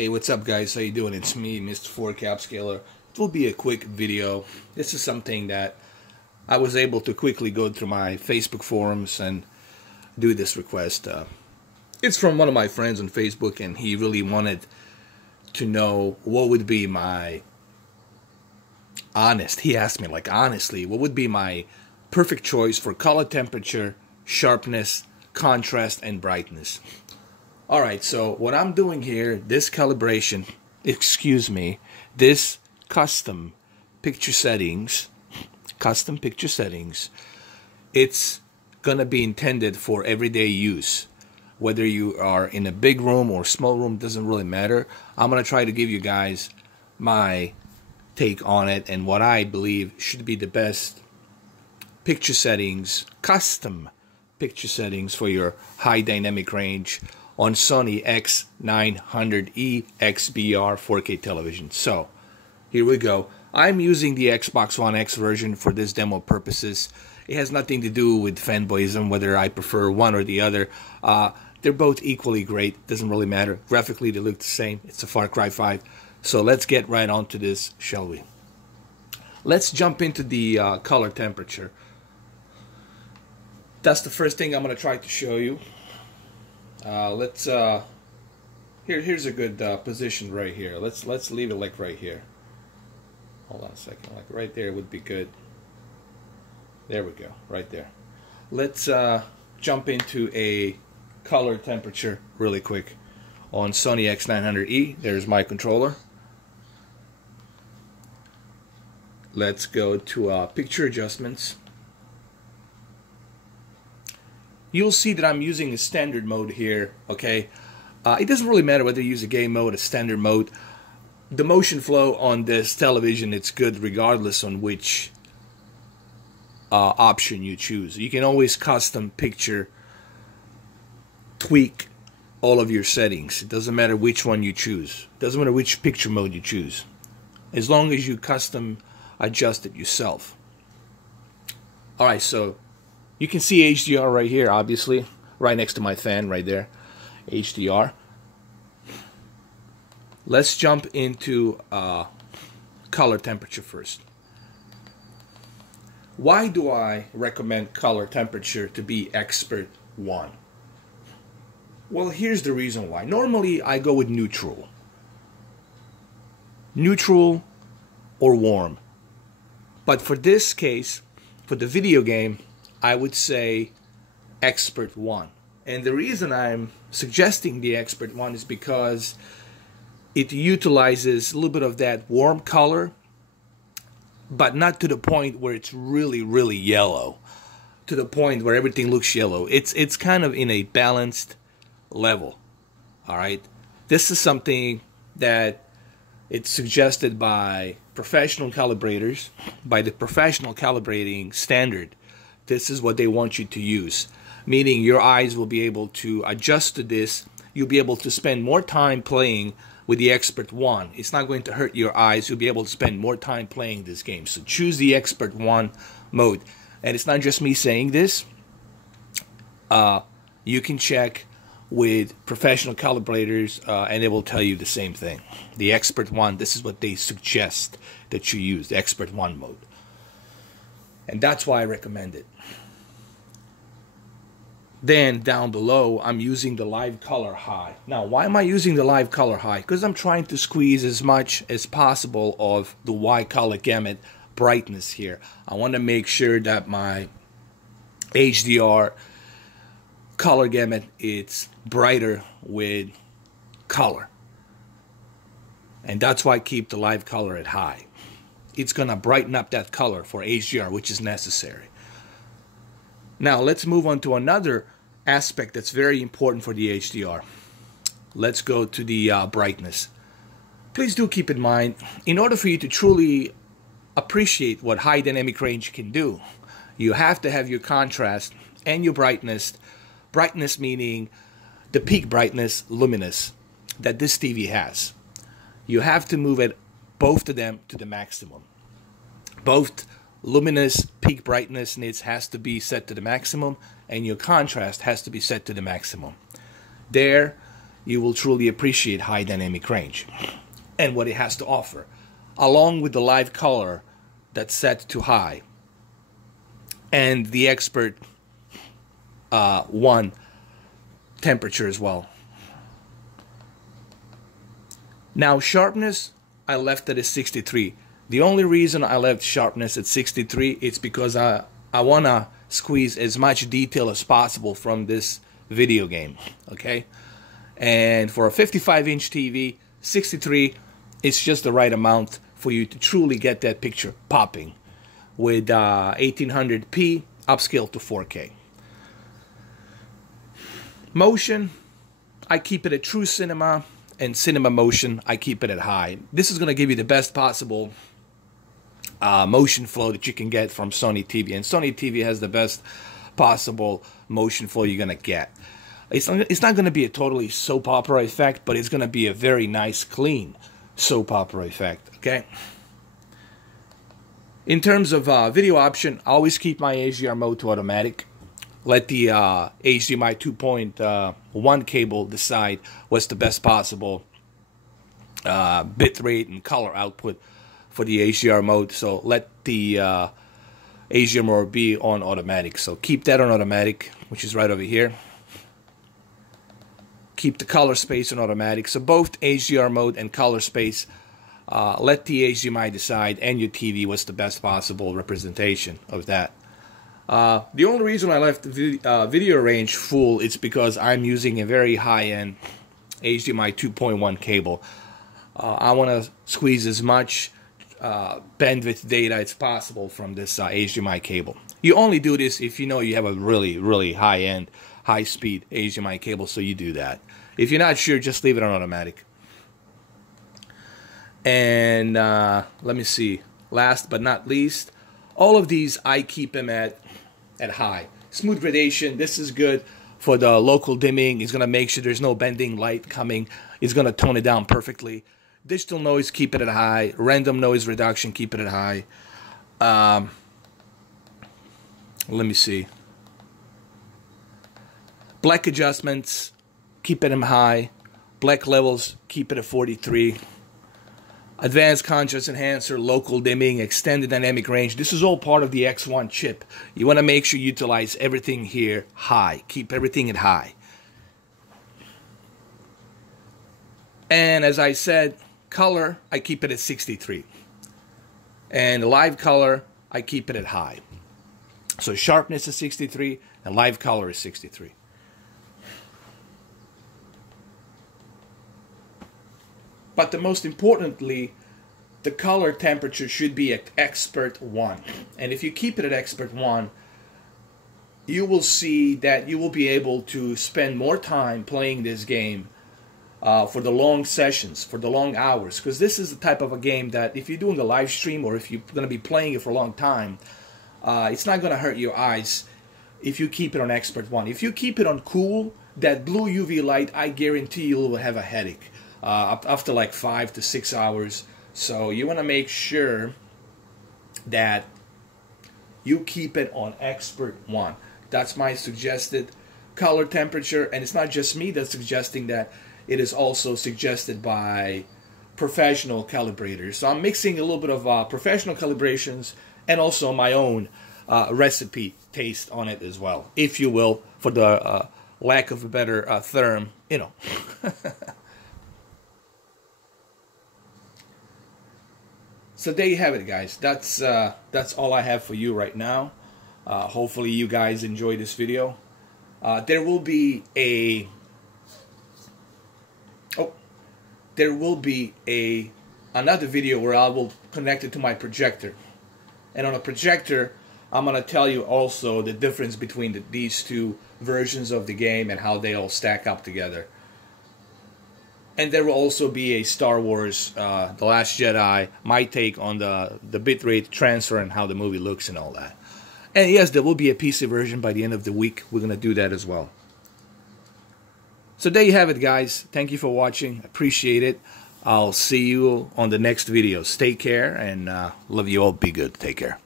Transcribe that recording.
Hey, what's up guys? How you doing? It's me, Mr. 4K Upscaler. It will be a quick video. This is something that I was able to quickly go through my Facebook forums and do this request. It's from one of my friends on Facebook, and he really wanted to know what would be my he asked me, like, honestly, what would be my perfect choice for color temperature, sharpness, contrast, and brightness. Alright, so what I'm doing here, this calibration, this custom picture settings, it's gonna be intended for everyday use. Whether you are in a big room or small room, doesn't really matter. I'm gonna try to give you guys my take on it and what I believe should be the best picture settings, custom picture settings for your high dynamic range on Sony X900e XBR 4K television. So here we go. I'm using the Xbox One X version for this demo purposes. It has nothing to do with fanboyism, whether I prefer one or the other. They're both equally great. Doesn't really matter. Graphically, they look the same. It's a Far Cry 5. So let's get right on to this, shall we? Let's jump into the color temperature. That's the first thing I'm going to try to show you. Here's a good position right here. Let's leave it like right here. Hold on a second, like right there would be good. There we go, right there. Let's jump into a color temperature really quick on Sony X900e. There's my controller. Let's go to picture adjustments. You'll see that I'm using a standard mode here, okay? It doesn't really matter whether you use a game mode, a standard mode. The motion flow on this television, it's good regardless on which option you choose. You can always custom picture, tweak all of your settings. It doesn't matter which one you choose. It doesn't matter which picture mode you choose, as long as you custom adjust it yourself. Alright, so you can see HDR right here, obviously, right next to my fan right there. HDR. Let's jump into color temperature first. Why do I recommend color temperature to be Expert 1? Well, here's the reason why. Normally, I go with neutral. Neutral or warm. But for this case, for the video game, I would say Expert 1. And the reason I'm suggesting the Expert 1 is because it utilizes a little bit of that warm color, but not to the point where it's really, really yellow. To the point where everything looks yellow. It's kind of in a balanced level. Alright? This is something that it's suggested by professional calibrators, by the professional calibrating standard. This is what they want you to use, meaning your eyes will be able to adjust to this. You'll be able to spend more time playing with the Expert 1. It's not going to hurt your eyes. You'll be able to spend more time playing this game. So choose the Expert 1 mode. And it's not just me saying this. You can check with professional calibrators and they will tell you the same thing. The Expert 1, this is what they suggest that you use, the Expert 1 mode. And that's why I recommend it. Then down below, I'm using the live color high. Now, why am I using the live color high? Because I'm trying to squeeze as much as possible of the wide color gamut brightness here. I want to make sure that my HDR color gamut, it's brighter with color. And that's why I keep the live color at high. It's going to brighten up that color for HDR, which is necessary. Now, let's move on to another aspect that's very important for the HDR. Let's go to the brightness. Please do keep in mind, in order for you to truly appreciate what high dynamic range can do, you have to have your contrast and your brightness. Brightness meaning the peak brightness, luminous, that this TV has. You have to move it, both of them, to the maximum. Both luminous peak brightness has to be set to the maximum, and your contrast has to be set to the maximum. There, you will truly appreciate high dynamic range and what it has to offer, along with the live color that's set to high and the expert 1 temperature as well. Now sharpness, I left it at 63. The only reason I left sharpness at 63 is because I want to squeeze as much detail as possible from this video game, okay? And for a 55-inch TV, 63 is just the right amount for you to truly get that picture popping with 1800p upscale to 4K. Motion, I keep it at true cinema, and cinema motion, I keep it at high. This is going to give you the best possible motion flow that you can get from Sony TV, and Sony TV has the best possible motion flow you're going to get. It's not going to be a totally soap opera effect, but it's going to be a very nice, clean soap opera effect, okay? In terms of video option, I always keep my HDR mode to automatic. Let the HDMI 2.1 cable decide what's the best possible bitrate and color output for the HDR mode. So let the HDR mode be on automatic. So keep that on automatic, which is right over here. Keep the color space on automatic. So both HDR mode and color space, let the HDMI decide, and your TV what's the best possible representation of that. The only reason I left the video range full is because I'm using a very high-end HDMI 2.1 cable. I want to squeeze as much bandwidth data as possible from this HDMI cable. You only do this if you know you have a really high-end, high-speed HDMI cable, so you do that. If you're not sure, just leave it on automatic. And let me see, last but not least, all of these I keep them at high. Smooth gradation, this is good for the local dimming. It's going to make sure there's no bending light coming. It's going to tone it down perfectly. Digital noise, keep it at high. Random noise reduction, keep it at high. Let me see. Black adjustments, keep it at high. Black levels, keep it at 43. Advanced contrast enhancer, local dimming, extended dynamic range. This is all part of the X1 chip. You want to make sure you utilize everything here high. Keep everything at high. And as I said, color, I keep it at 63. And live color, I keep it at high. So sharpness is 63 and live color is 63. But the most importantly, the color temperature should be at expert 1. And if you keep it at expert 1, you will see that you will be able to spend more time playing this game for the long sessions, for the long hours. Because this is the type of a game that if you're doing a live stream or if you're going to be playing it for a long time, it's not going to hurt your eyes if you keep it on expert 1. If you keep it on cool, that blue UV light, I guarantee you will have a headache after like 5 to 6 hours. So you want to make sure that you keep it on expert 1. That's my suggested color temperature, and it's not just me that's suggesting that. It is also suggested by professional calibrators. So I'm mixing a little bit of professional calibrations and also my own recipe taste on it as well, if you will, for the lack of a better term, you know. So there you have it, guys. That's all I have for you right now. Hopefully you guys enjoy this video. There will be another video where I will connect it to my projector. And on a projector, I'm going to tell you also the difference between these two versions of the game and how they all stack up together. And there will also be a Star Wars, The Last Jedi, my take on the bitrate transfer and how the movie looks and all that. And yes, there will be a PC version by the end of the week. We're going to do that as well. So there you have it, guys. Thank you for watching. Appreciate it. I'll see you on the next videos. Take care, and love you all. Be good. Take care.